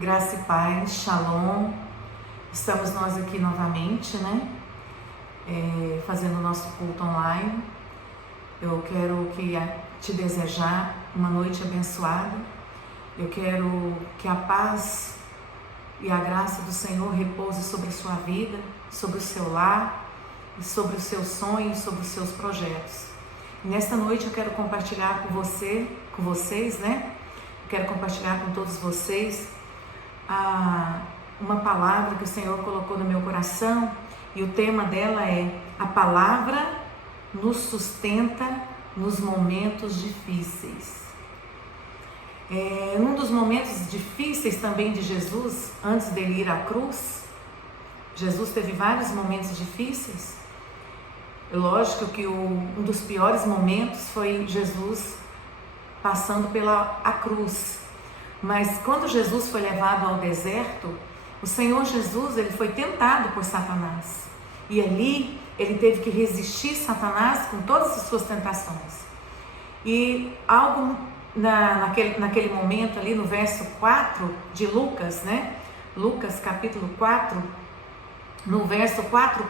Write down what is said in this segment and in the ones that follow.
Graça e paz, shalom. Estamos nós aqui novamente, fazendo o nosso culto online. Eu quero te desejar uma noite abençoada. Eu quero que a paz e a graça do Senhor repouse sobre a sua vida, sobre o seu lar, sobre os seus sonhos, sobre os seus projetos. E nesta noite eu quero compartilhar com vocês, quero compartilhar com todos vocês uma palavra que o Senhor colocou no meu coração, e o tema dela é: a palavra nos sustenta nos momentos difíceis. Num dos momentos difíceis também de Jesus, antes dele ir à cruz, Jesus teve vários momentos difíceis. Lógico que um dos piores momentos foi Jesus passando pela cruz. Mas quando Jesus foi levado ao deserto, o Senhor Jesus ele foi tentado por Satanás. E ali ele teve que resistir Satanás com todas as suas tentações. E algo naquele momento ali no verso 4 de Lucas, Lucas capítulo 4, no verso 4,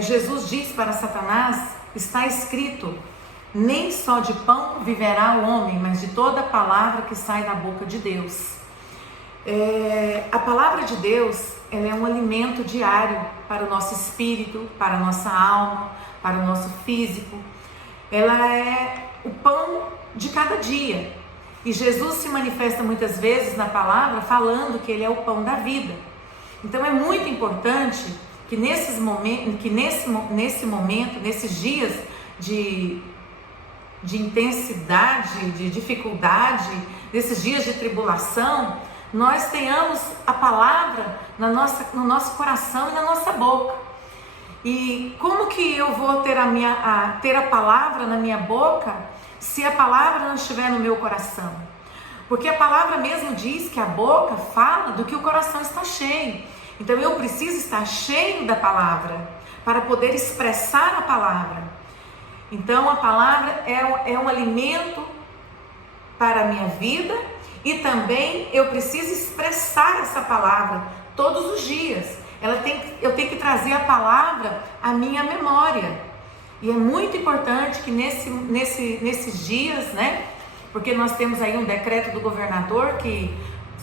Jesus diz para Satanás: está escrito, nem só de pão viverá o homem, mas de toda palavra que sai da boca de Deus. A palavra de Deus, ela é um alimento diário para o nosso espírito, para a nossa alma, para o nosso físico. Ela é o pão de cada dia. E Jesus se manifesta muitas vezes na palavra falando que ele é o pão da vida. Então é muito importante que nesses dias de intensidade, de dificuldade, nesses dias de tribulação, nós tenhamos a palavra no nosso coração e na nossa boca. E como que eu vou ter a palavra na minha boca se a palavra não estiver no meu coração? Porque a palavra mesmo diz que a boca fala do que o coração está cheio. Então eu preciso estar cheio da palavra para poder expressar a palavra. Então a palavra é um alimento para a minha vida, e também eu preciso expressar essa palavra todos os dias. Eu tenho que trazer a palavra à minha memória. E é muito importante que nesses dias, porque nós temos aí um decreto do governador que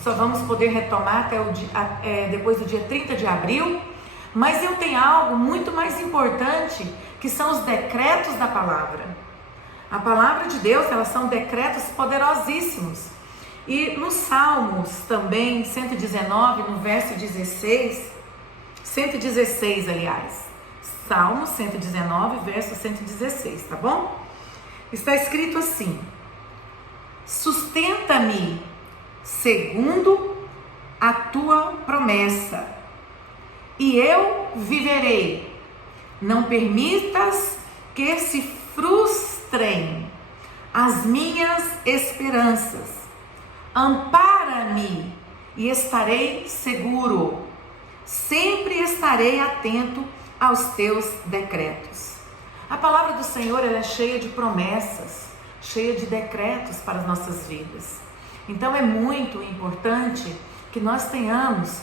só vamos poder retomar depois do dia 30 de abril, mas eu tenho algo muito mais importante, que são os decretos da palavra. A palavra de Deus, elas são decretos poderosíssimos. E nos Salmos também, 119, no verso 16, 116 aliás, Salmos 119, verso 116, tá bom? Está escrito assim: sustenta-me segundo a tua promessa, e eu viverei. Não permitas que se frustrem as minhas esperanças. Ampara-me e estarei seguro. Sempre estarei atento aos teus decretos. A palavra do Senhor, ela é cheia de promessas, cheia de decretos para as nossas vidas. Então é muito importante que nós tenhamos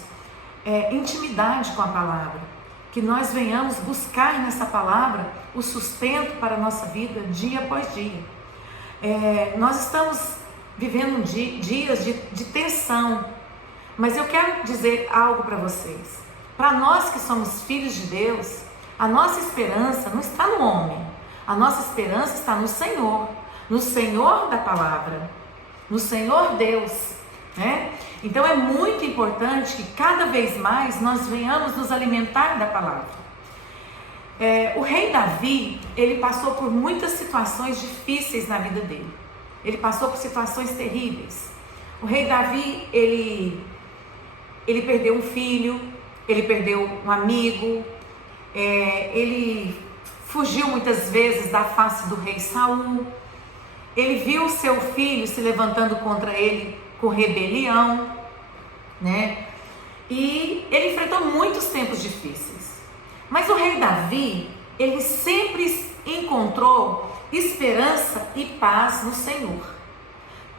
intimidade com a palavra, que nós venhamos buscar nessa palavra o sustento para a nossa vida dia após dia. Nós estamos vivendo dias de tensão, mas eu quero dizer algo para vocês. Para nós que somos filhos de Deus, a nossa esperança não está no homem, a nossa esperança está no Senhor da palavra, no Senhor Deus, Então é muito importante que cada vez mais nós venhamos nos alimentar da palavra. O rei Davi, ele passou por muitas situações difíceis na vida dele. Ele passou por situações terríveis. O rei Davi, ele perdeu um filho, ele perdeu um amigo, ele fugiu muitas vezes da face do rei Saul. Ele viu seu filho se levantando contra ele com rebelião, E ele enfrentou muitos tempos difíceis. Mas o rei Davi, ele sempre encontrou esperança e paz no Senhor.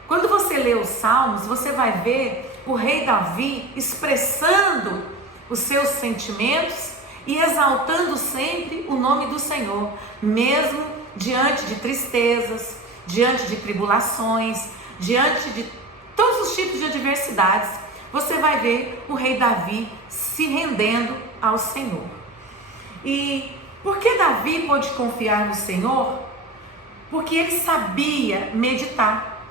Quando você lê os Salmos, você vai ver o rei Davi expressando os seus sentimentos e exaltando sempre o nome do Senhor, mesmo diante de tristezas, diante de tribulações, diante de todos os tipos de adversidades. Você vai ver o rei Davi se rendendo ao Senhor. E por que Davi pôde confiar no Senhor? Porque ele sabia meditar.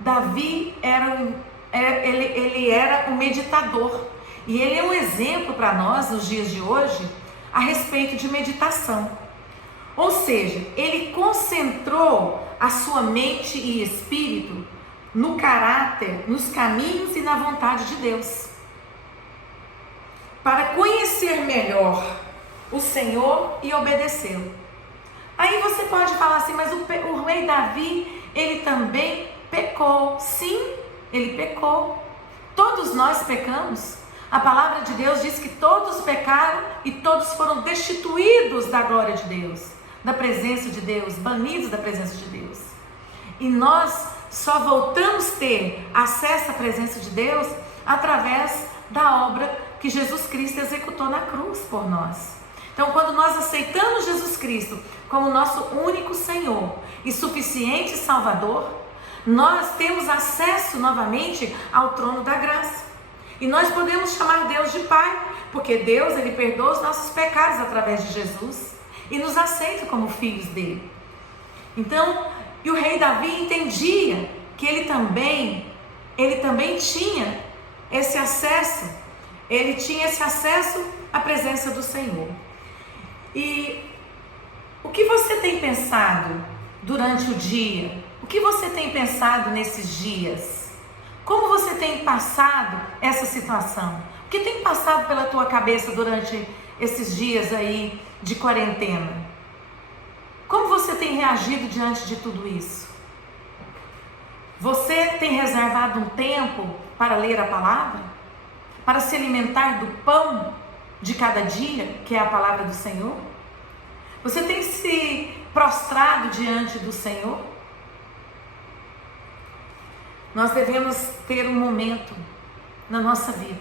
Davi ele era um meditador. E ele é um exemplo para nós, nos dias de hoje, a respeito de meditação. Ou seja, ele concentrou a sua mente e espírito no caráter, nos caminhos e na vontade de Deus, para conhecer melhor o Senhor e obedecê-lo. Aí você pode falar assim, mas o rei Davi, ele também pecou. Sim, ele pecou. Todos nós pecamos. A palavra de Deus diz que todos pecaram e todos foram destituídos da glória de Deus, da presença de Deus, banidos da presença de Deus. E nós só voltamos a ter acesso à presença de Deus através da obra que Jesus Cristo executou na cruz por nós. Então, quando nós aceitamos Jesus Cristo como nosso único Senhor e suficiente Salvador, nós temos acesso novamente ao trono da graça. E nós podemos chamar Deus de Pai, porque Deus, ele perdoa os nossos pecados através de Jesus e nos aceita como filhos dele. Então, e o rei Davi entendia que ele também tinha esse acesso, à presença do Senhor. E o que você tem pensado durante o dia? O que você tem pensado nesses dias? Como você tem passado essa situação? O que tem passado pela tua cabeça durante esses dias aí de quarentena? Como você tem reagido diante de tudo isso? Você tem reservado um tempo para ler a palavra? Para se alimentar do pão de cada dia, que é a palavra do Senhor? Você tem se prostrado diante do Senhor? Nós devemos ter um momento na nossa vida.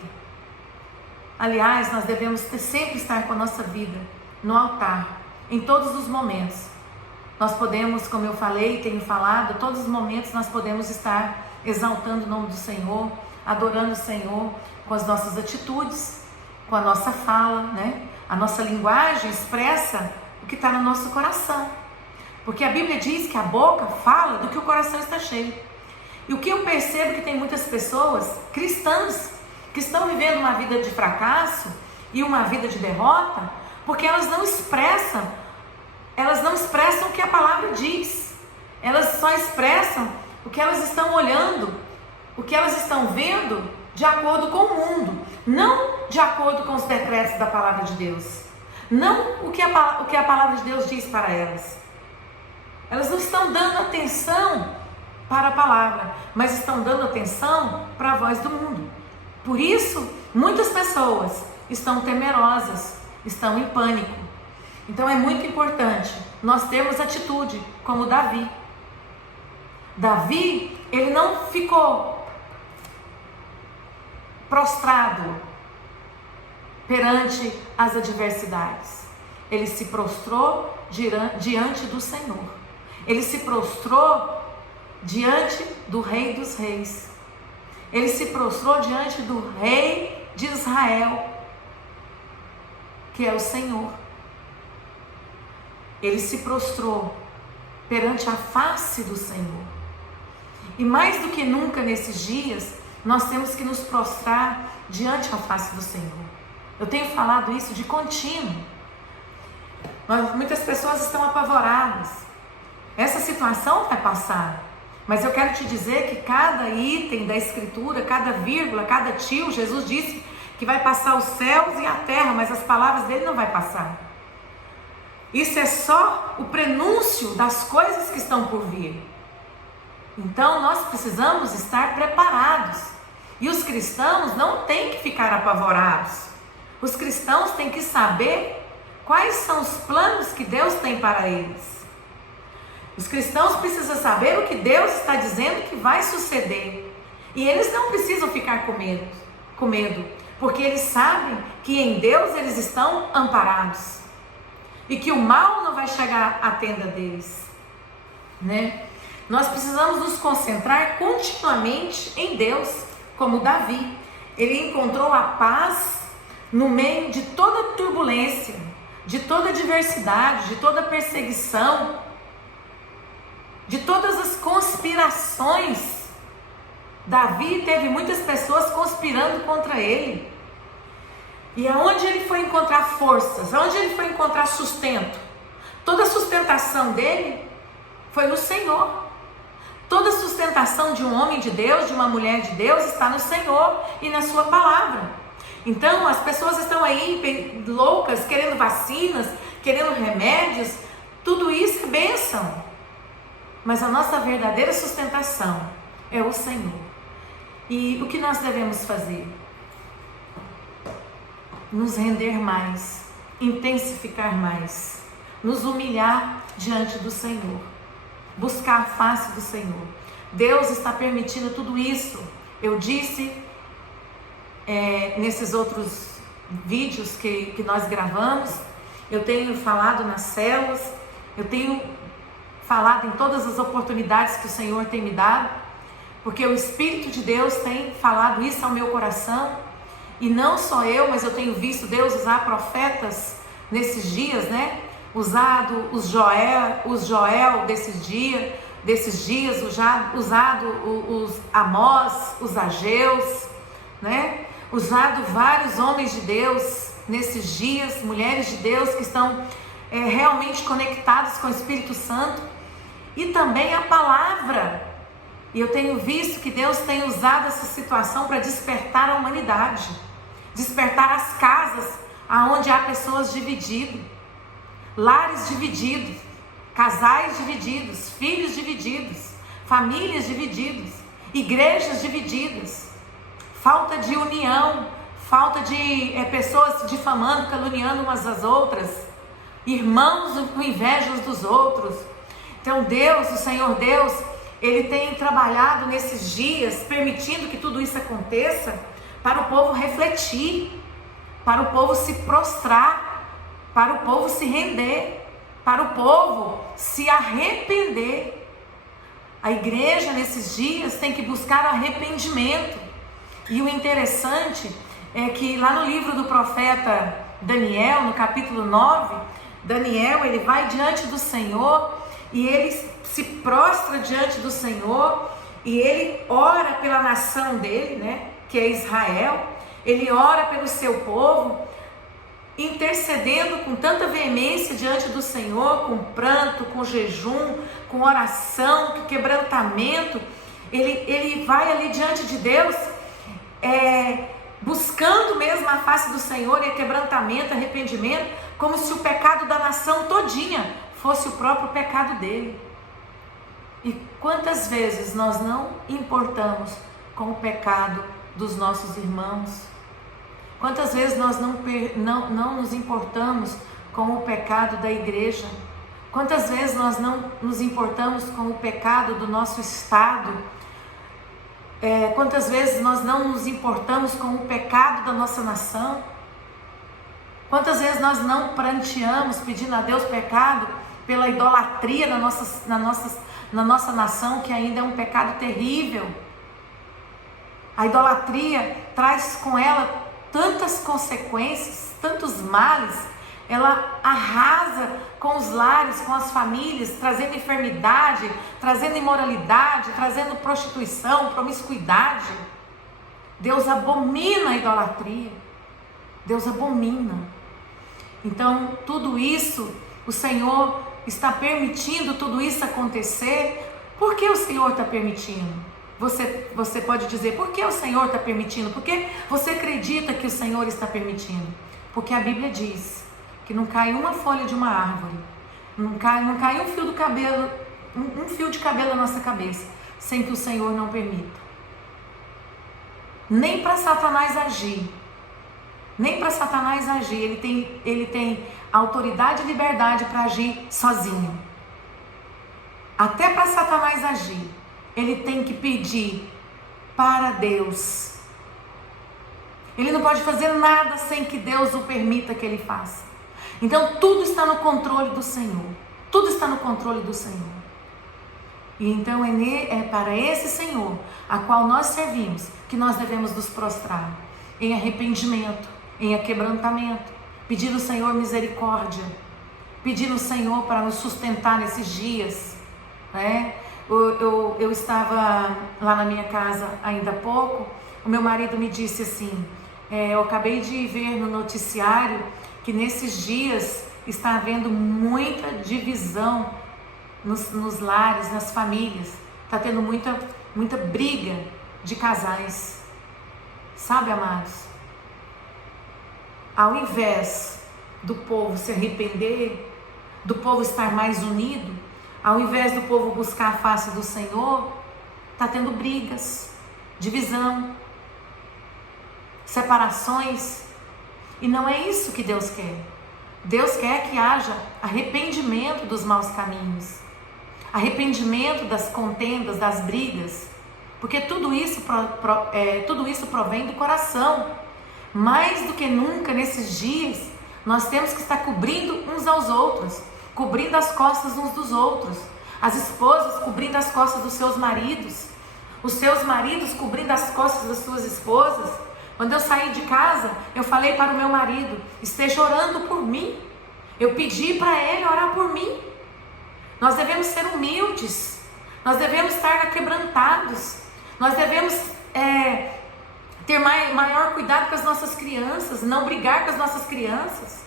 Aliás, nós devemos sempre estar com a nossa vida no altar, em todos os momentos. Nós podemos, como eu falei, tenho falado, todos os momentos nós podemos estar exaltando o nome do Senhor, adorando o Senhor com as nossas atitudes, com a nossa fala, né? A nossa linguagem expressa o que está no nosso coração. Porque a Bíblia diz que a boca fala do que o coração está cheio. E o que eu percebo é que tem muitas pessoas, cristãs, que estão vivendo uma vida de fracasso e uma vida de derrota, porque elas não expressam o que a palavra diz. Elas só expressam o que elas estão olhando, o que elas estão vendo de acordo com o mundo, não de acordo com os decretos da palavra de Deus, não o que a palavra de Deus diz para elas. Elas não estão dando atenção para a palavra, mas estão dando atenção para a voz do mundo. Por isso, muitas pessoas estão temerosas, estão em pânico. Então é muito importante nós termos atitude como Davi. Davi, ele não ficou prostrado perante as adversidades. Ele se prostrou diante do Senhor. Ele se prostrou diante do Rei dos Reis. Ele se prostrou diante do Rei de Israel, que é o Senhor. Ele se prostrou perante a face do Senhor. E mais do que nunca nesses dias, nós temos que nos prostrar diante da face do Senhor. Eu tenho falado isso de contínuo. Muitas pessoas estão apavoradas. Essa situação vai passar. Mas eu quero te dizer que cada item da Escritura, cada vírgula, cada tio, Jesus disse que vai passar os céus e a terra, mas as palavras dele não vai passar. Isso é só o prenúncio das coisas que estão por vir. Então nós precisamos estar preparados. E os cristãos não têm que ficar apavorados. Os cristãos têm que saber quais são os planos que Deus tem para eles. Os cristãos precisam saber o que Deus está dizendo que vai suceder. E eles não precisam ficar com medo, porque eles sabem que em Deus eles estão amparados e que o mal não vai chegar à tenda deles, né? Nós precisamos nos concentrar continuamente em Deus, como Davi. Ele encontrou a paz no meio de toda turbulência, de toda adversidade, de toda perseguição, de todas as conspirações. Davi teve muitas pessoas conspirando contra ele. E aonde ele foi encontrar forças? Aonde ele foi encontrar sustento? Toda a sustentação dele foi no Senhor. Toda a sustentação de um homem de Deus, de uma mulher de Deus, está no Senhor e na sua palavra. Então as pessoas estão aí loucas, querendo vacinas, querendo remédios. Tudo isso é bênção. Mas a nossa verdadeira sustentação é o Senhor. E o que nós devemos fazer? Nos render mais, intensificar mais, nos humilhar diante do Senhor, buscar a face do Senhor. Deus está permitindo tudo isso. Eu disse nesses outros vídeos que nós gravamos, eu tenho falado nas células, eu tenho falado em todas as oportunidades que o Senhor tem me dado, porque o Espírito de Deus tem falado isso ao meu coração. E não só eu, mas eu tenho visto Deus usar profetas nesses dias, né? Usado os Joel desses dias, usado os Amós, os Ageus, né? Usado vários homens de Deus nesses dias, mulheres de Deus que estão realmente conectados com o Espírito Santo. E também a palavra. E eu tenho visto que Deus tem usado essa situação para despertar a humanidade. Despertar as casas onde há pessoas divididas, lares divididos, casais divididos, filhos divididos, famílias divididas, igrejas divididas, falta de união, falta de pessoas difamando, caluniando umas às outras, irmãos com inveja uns dos outros. Então Deus, o Senhor Deus, Ele tem trabalhado nesses dias, permitindo que tudo isso aconteça, para o povo refletir, para o povo se prostrar, para o povo se render, para o povo se arrepender. A igreja nesses dias tem que buscar arrependimento. E o interessante é que lá no livro do profeta Daniel, no capítulo 9, Daniel, ele vai diante do Senhor e ele se prostra diante do Senhor e ele ora pela nação dele, né? Que é Israel. Ele ora pelo seu povo, intercedendo com tanta veemência diante do Senhor, com pranto, com jejum, com oração, com quebrantamento. Ele vai ali diante de Deus, buscando mesmo a face do Senhor, e quebrantamento, arrependimento, como se o pecado da nação todinha fosse o próprio pecado dele. E quantas vezes nós não importamos com o pecado dos nossos irmãos? Quantas vezes nós não nos importamos com o pecado da igreja? Quantas vezes nós não nos importamos com o pecado do nosso estado? Quantas vezes nós não nos importamos com o pecado da nossa nação? Quantas vezes nós não pranteamos pedindo a Deus pecado pela idolatria na nossa nação, que ainda é um pecado terrível? A idolatria traz com ela tantas consequências, tantos males. Ela arrasa com os lares, com as famílias, trazendo enfermidade, trazendo imoralidade, trazendo prostituição, promiscuidade. Deus abomina a idolatria. Deus abomina. Então, tudo isso, o Senhor está permitindo tudo isso acontecer. Por que o Senhor está permitindo? Você pode dizer, por que o Senhor está permitindo? Por que você acredita que o Senhor está permitindo? Porque a Bíblia diz que não cai uma folha de uma árvore, não cai um fio do cabelo, um fio de cabelo na nossa cabeça, sem que o Senhor não permita. Nem para Satanás agir. Nem para Satanás agir. Ele tem autoridade e liberdade para agir sozinho. Até para Satanás agir, ele tem que pedir para Deus. Ele não pode fazer nada sem que Deus o permita que ele faça. Então tudo está no controle do Senhor. Tudo está no controle do Senhor. E então é para esse Senhor, a qual nós servimos, que nós devemos nos prostrar em arrependimento, em aquebrantamento, pedir ao Senhor misericórdia, pedir ao Senhor para nos sustentar nesses dias, né? Eu estava lá na minha casa ainda há pouco, o meu marido me disse assim, eu acabei de ver no noticiário que nesses dias está havendo muita divisão nos lares, nas famílias, está tendo muita briga de casais, sabe, amados? Ao invés do povo se arrepender, do povo estar mais unido, ao invés do povo buscar a face do Senhor, está tendo brigas, divisão, separações, e não é isso que Deus quer. Deus quer que haja arrependimento dos maus caminhos, arrependimento das contendas, das brigas, porque tudo isso provém do coração. Mais do que nunca nesses dias, nós temos que estar cobrindo uns aos outros, cobrindo as costas uns dos outros, as esposas cobrindo as costas dos seus maridos, os seus maridos cobrindo as costas das suas esposas. Quando eu saí de casa, eu falei para o meu marido, esteja orando por mim. Eu pedi para ele orar por mim. Nós devemos ser humildes, nós devemos estar quebrantados, nós devemos ter maior cuidado com as nossas crianças, não brigar com as nossas crianças.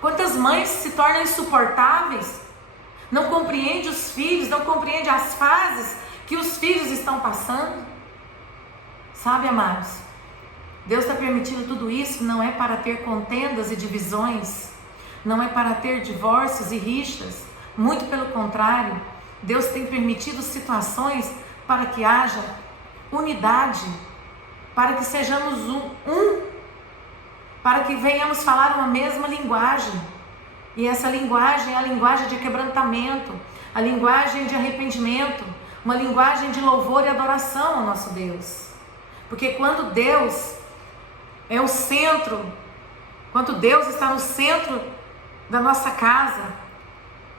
Quantas mães se tornam insuportáveis, não compreendem os filhos, não compreendem as fases que os filhos estão passando. Sabe, amados, Deus está permitindo tudo isso, não é para ter contendas e divisões, não é para ter divórcios e rixas, muito pelo contrário, Deus tem permitido situações para que haja unidade, para que sejamos um, para que venhamos falar uma mesma linguagem, e essa linguagem é a linguagem de quebrantamento, a linguagem de arrependimento, uma linguagem de louvor e adoração ao nosso Deus, porque quando Deus é o centro, quando Deus está no centro da nossa casa,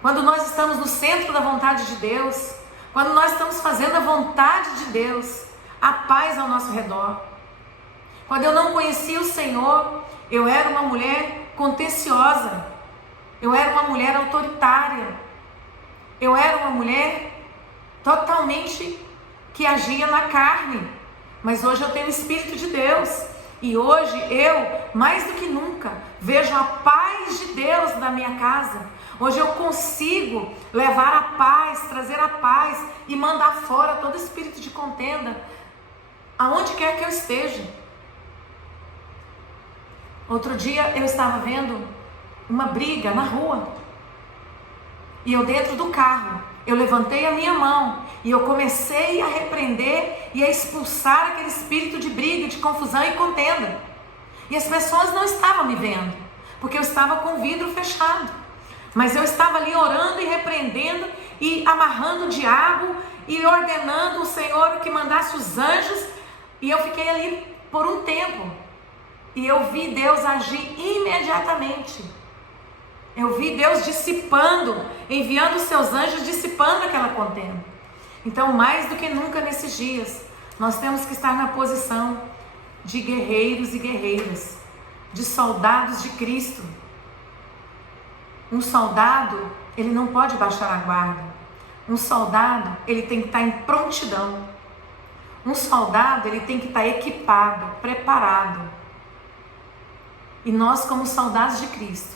quando nós estamos no centro da vontade de Deus, quando nós estamos fazendo a vontade de Deus, a paz ao nosso redor. Quando eu não conhecia o Senhor, eu era uma mulher contenciosa, eu era uma mulher autoritária, eu era uma mulher totalmente que agia na carne, mas hoje eu tenho o Espírito de Deus, e hoje eu, mais do que nunca, vejo a paz de Deus na minha casa. Hoje eu consigo levar a paz, trazer a paz e mandar fora todo espírito de contenda, aonde quer que eu esteja. Outro dia eu estava vendo uma briga na rua, e eu dentro do carro, eu levantei a minha mão e eu comecei a repreender e a expulsar aquele espírito de briga, de confusão e contenda. E as pessoas não estavam me vendo, porque eu estava com o vidro fechado. Mas eu estava ali orando e repreendendo e amarrando o diabo e ordenando o Senhor que mandasse os anjos. E eu fiquei ali por um tempo. E eu vi Deus agir imediatamente. Eu vi Deus dissipando, enviando os seus anjos, dissipando aquela contenda. Então, mais do que nunca nesses dias, nós temos que estar na posição de guerreiros e guerreiras, de soldados de Cristo. Um soldado, ele não pode baixar a guarda. Um soldado, ele tem que estar em prontidão. Um soldado, ele tem que estar equipado, preparado. E nós, como soldados de Cristo,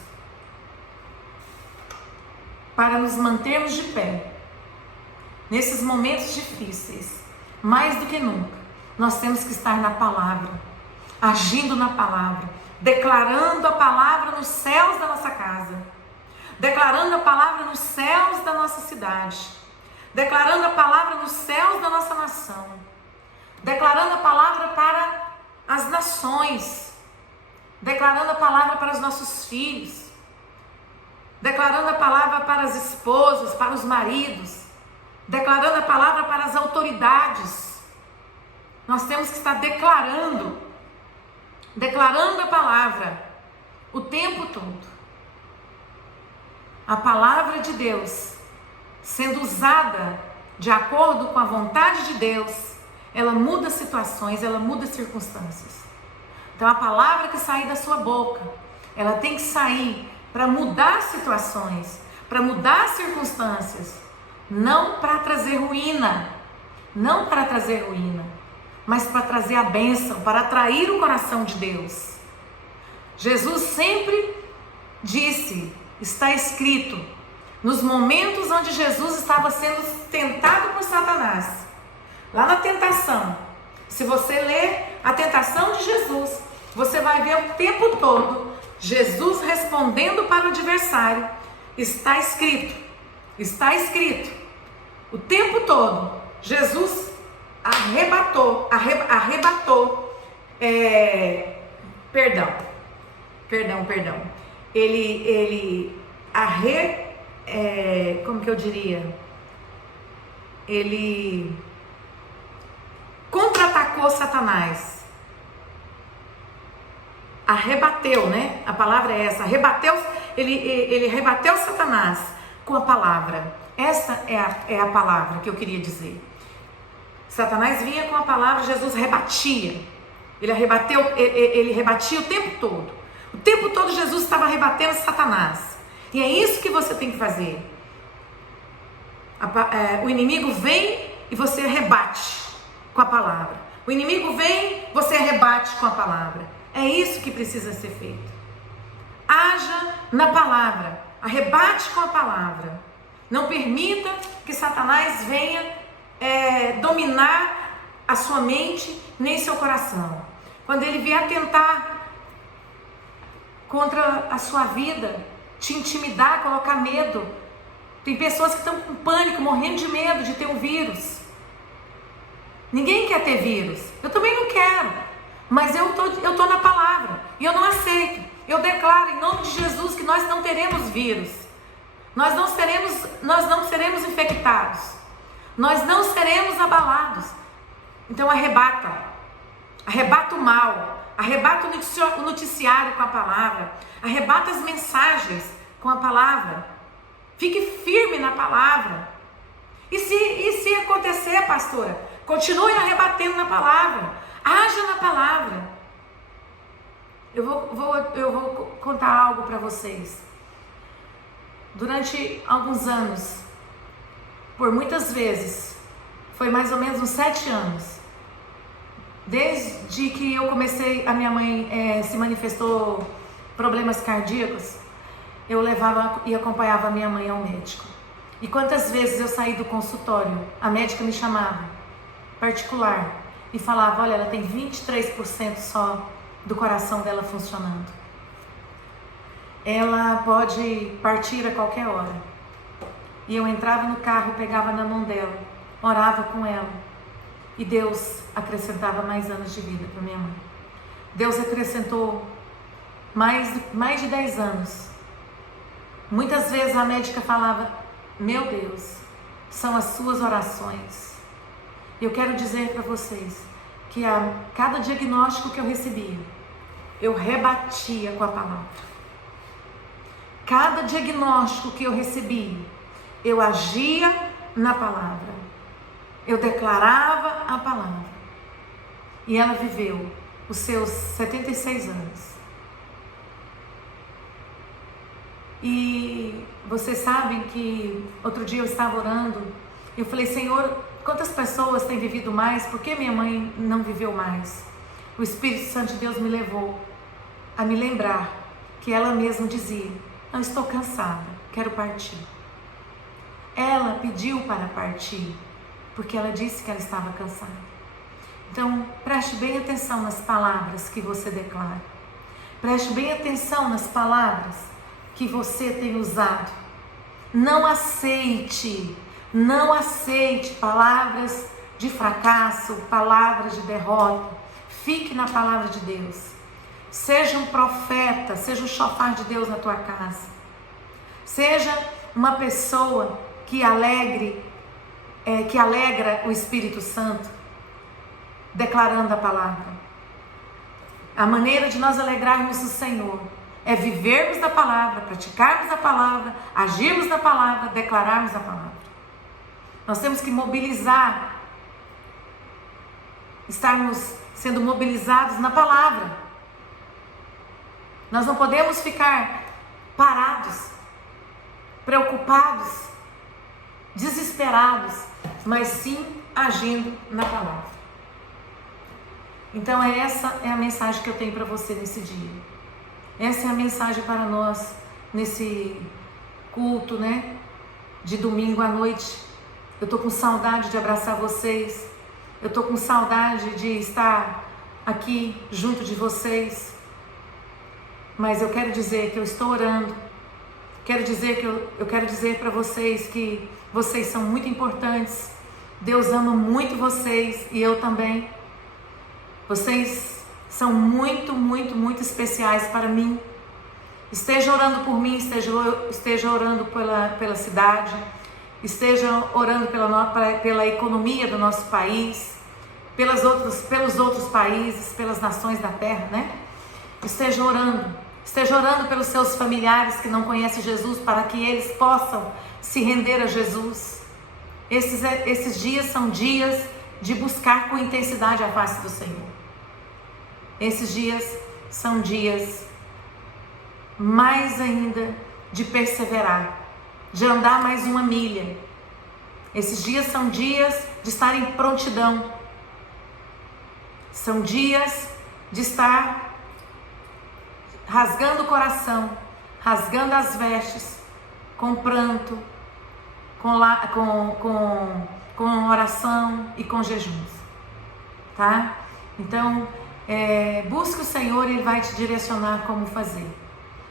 para nos mantermos de pé, nesses momentos difíceis, mais do que nunca, nós temos que estar na palavra, agindo na palavra, declarando a palavra nos céus da nossa casa, declarando a palavra nos céus da nossa cidade, declarando a palavra nos céus da nossa nação, declarando a palavra para as nações, declarando a palavra para os nossos filhos, declarando a palavra para as esposas, para os maridos, declarando a palavra para as autoridades. Nós temos que estar declarando a palavra o tempo todo. A palavra de Deus, sendo usada de acordo com a vontade de Deus, ela muda situações, ela muda circunstâncias. Então a palavra que sair da sua boca, ela tem que sair para mudar situações, para mudar circunstâncias, não para trazer ruína, mas para trazer a bênção, para atrair o coração de Deus. Jesus sempre disse, está escrito, nos momentos onde Jesus estava sendo tentado por Satanás, lá na tentação, se você ler a tentação de Jesus, você vai ver o tempo todo Jesus respondendo para o adversário, está escrito, o tempo todo, Jesus arrebatou, ele contra-atacou Satanás, arrebateu, né? A palavra é essa, ele rebateu Satanás com a palavra. Essa é a palavra que eu queria dizer. Satanás vinha com a palavra, Jesus rebatia. Ele rebatia o tempo todo. O tempo todo Jesus estava rebatendo Satanás. E é isso que você tem que fazer. O inimigo vem e você rebate com a palavra. O inimigo vem, você rebate com a palavra. É isso que precisa ser feito. Haja na palavra. Arrebate com a palavra. Não permita que Satanás venha dominar a sua mente nem seu coração. Quando ele vier tentar contra a sua vida, te intimidar, colocar medo. Tem pessoas que estão com pânico, morrendo de medo de ter um vírus. Ninguém quer ter vírus. Eu também não quero. Mas eu tô na palavra e eu não aceito. Eu declaro em nome de Jesus que nós não teremos vírus. Nós não seremos infectados. Nós não seremos abalados. Então arrebata o mal, arrebata o noticiário com a palavra, arrebata as mensagens com a palavra. Fique firme na palavra. E se acontecer, pastora, continue arrebatendo na palavra. Haja na palavra. Eu vou contar algo para vocês. Durante alguns anos, por muitas vezes, foi mais ou menos uns 7 anos, desde que eu comecei, a minha mãe se manifestou problemas cardíacos, eu levava e acompanhava a minha mãe ao médico. E quantas vezes eu saí do consultório, a médica me chamava, particular, e falava, olha, ela tem 23% só do coração dela funcionando. Ela pode partir a qualquer hora. E eu entrava no carro, pegava na mão dela, orava com ela. E Deus acrescentava mais anos de vida para minha mãe. Deus acrescentou mais de 10 anos. Muitas vezes a médica falava, meu Deus, são as suas orações. Eu quero dizer para vocês que a cada diagnóstico que eu recebia, eu rebatia com a palavra. Cada diagnóstico que eu recebia, eu agia na palavra. Eu declarava a palavra. E ela viveu os seus 76 anos. E vocês sabem que outro dia eu estava orando, eu falei, Senhor, quantas pessoas têm vivido mais? Por que minha mãe não viveu mais? O Espírito Santo de Deus me levou a me lembrar que ela mesma dizia, não, estou cansada, quero partir. Ela pediu para partir, porque ela disse que ela estava cansada. Então, preste bem atenção nas palavras que você declara. Preste bem atenção nas palavras que você tem usado. Não aceite palavras de fracasso, palavras de derrota. Fique na palavra de Deus. Seja um profeta, seja um chofar de Deus na tua casa. Seja uma pessoa que alegra o Espírito Santo. declarando a palavra. A maneira de nós alegrarmos o Senhor é vivermos da palavra, praticarmos a palavra, agirmos da palavra, declararmos a palavra. Nós temos que mobilizar, estarmos sendo mobilizados na palavra. Nós não podemos ficar parados, preocupados, desesperados, mas sim agindo na palavra. Então essa é a mensagem que eu tenho para você nesse dia. Essa é a mensagem para nós nesse culto, né? De domingo à noite. Eu tô com saudade de abraçar vocês. Eu tô com saudade de estar aqui junto de vocês. Mas eu quero dizer que eu estou orando. Quero dizer que eu quero dizer para vocês que vocês são muito importantes. Deus ama muito vocês e eu também. Vocês são muito, muito, muito especiais para mim. Esteja orando por mim, esteja orando pela cidade, esteja orando pela economia do nosso país, pelos outros países, pelas nações da terra, né? Esteja orando pelos seus familiares que não conhecem Jesus, para que eles possam se render a Jesus. Esses dias são dias de buscar com intensidade a face do Senhor. Esses dias são dias mais ainda de perseverar, de andar mais uma milha. Esses dias são dias de estar em prontidão. São dias de estar rasgando o coração, rasgando as vestes, com pranto, com oração e com jejuns, tá? Então, busque o Senhor e Ele vai te direcionar como fazer.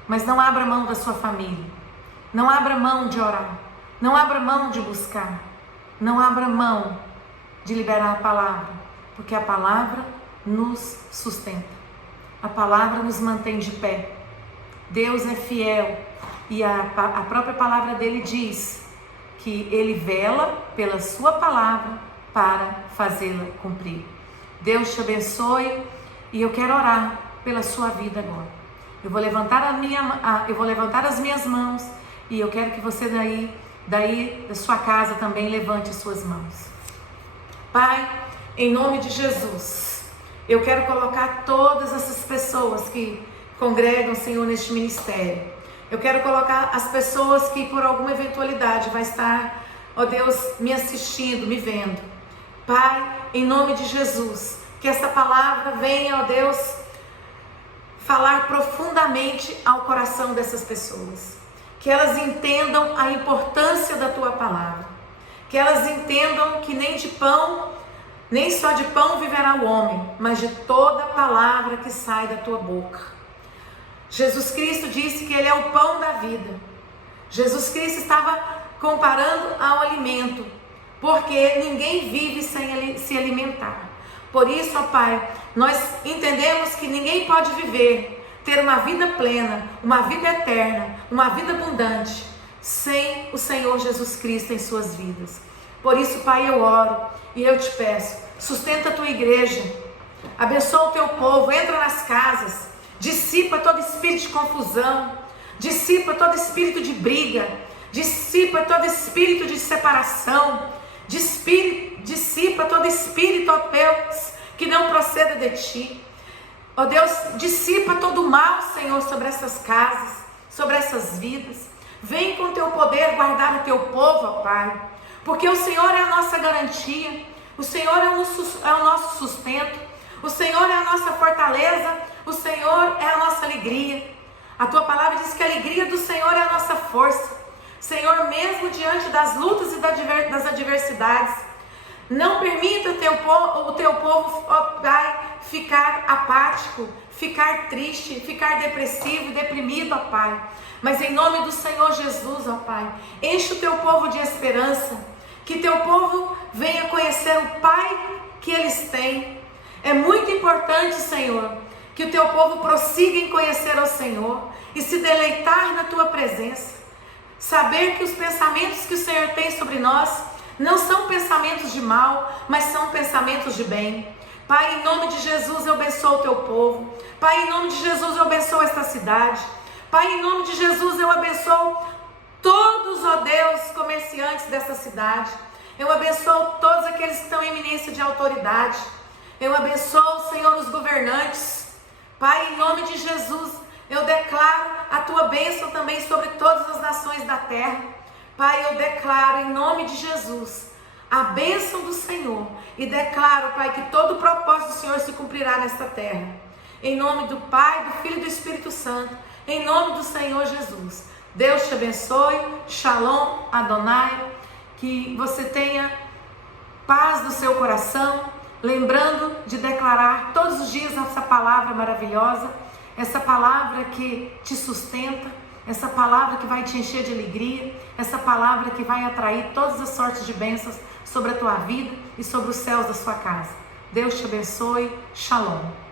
Mas não abra mão da sua família, não abra mão de orar, não abra mão de buscar, não abra mão de liberar a palavra, porque a palavra nos sustenta, a palavra nos mantém de pé. Deus é fiel e a própria palavra dele diz que Ele vela pela sua palavra para fazê-la cumprir. Deus te abençoe e eu quero orar pela sua vida agora. Eu vou levantar as minhas mãos e eu quero que você daí da sua casa também levante as suas mãos. Pai, em nome de Jesus, eu quero colocar todas essas pessoas que congregam, Senhor, neste ministério. Eu quero colocar as pessoas que por alguma eventualidade vai estar, ó Deus, me assistindo, me vendo. Pai, em nome de Jesus, que essa palavra venha, ó Deus, falar profundamente ao coração dessas pessoas. Que elas entendam a importância da Tua palavra. Que elas entendam que nem só de pão viverá o homem, mas de toda palavra que sai da Tua boca. Jesus Cristo disse que Ele é o pão da vida. Jesus Cristo estava comparando ao alimento, porque ninguém vive sem se alimentar. Por isso, ó Pai, nós entendemos que ninguém pode viver, ter uma vida plena, uma vida eterna, uma vida abundante, sem o Senhor Jesus Cristo em suas vidas. Por isso, Pai, eu oro e eu te peço, sustenta a Tua igreja, abençoa o Teu povo, entra nas casas, dissipa todo espírito de confusão, dissipa todo espírito de briga, dissipa todo espírito de separação, dissipa todo espírito, ó Deus, que não proceda de Ti. Ó Deus, dissipa todo o mal, Senhor, sobre essas casas, sobre essas vidas. Vem com o Teu poder guardar o Teu povo, ó Pai, porque o Senhor é a nossa garantia, o Senhor é o nosso sustento, o Senhor é a nossa fortaleza, o Senhor é a nossa alegria. A Tua palavra diz que a alegria do Senhor é a nossa força. Senhor, mesmo diante das lutas e das adversidades, não permita o Teu povo, ó Pai, ficar apático, ficar triste, ficar depressivo, deprimido, ó Pai. Mas em nome do Senhor Jesus, ó Pai, enche o Teu povo de esperança, que Teu povo venha conhecer o Pai que eles têm. É muito importante, Senhor, que o Teu povo prossiga em conhecer ao Senhor e se deleitar na Tua presença. Saber que os pensamentos que o Senhor tem sobre nós não são pensamentos de mal, mas são pensamentos de bem. Pai, em nome de Jesus, eu abençoo o teu povo. Pai, em nome de Jesus, eu abençoo esta cidade. Pai, em nome de Jesus, eu abençoo todos, ó Deus, comerciantes dessa cidade. Eu abençoo todos aqueles que estão em eminência de autoridade. Eu abençoo, Senhor, os governantes. Pai, em nome de Jesus, eu declaro a tua bênção também sobre todas as nações da terra. Pai, eu declaro em nome de Jesus a bênção do Senhor e declaro, Pai, que todo o propósito do Senhor se cumprirá nesta terra. Em nome do Pai, do Filho e do Espírito Santo, em nome do Senhor Jesus. Deus te abençoe. Shalom, Adonai. Que você tenha paz no seu coração, lembrando de declarar todos os dias essa palavra maravilhosa, essa palavra que te sustenta, essa palavra que vai te encher de alegria, essa palavra que vai atrair todas as sortes de bênçãos sobre a tua vida e sobre os céus da sua casa. Deus te abençoe. Shalom.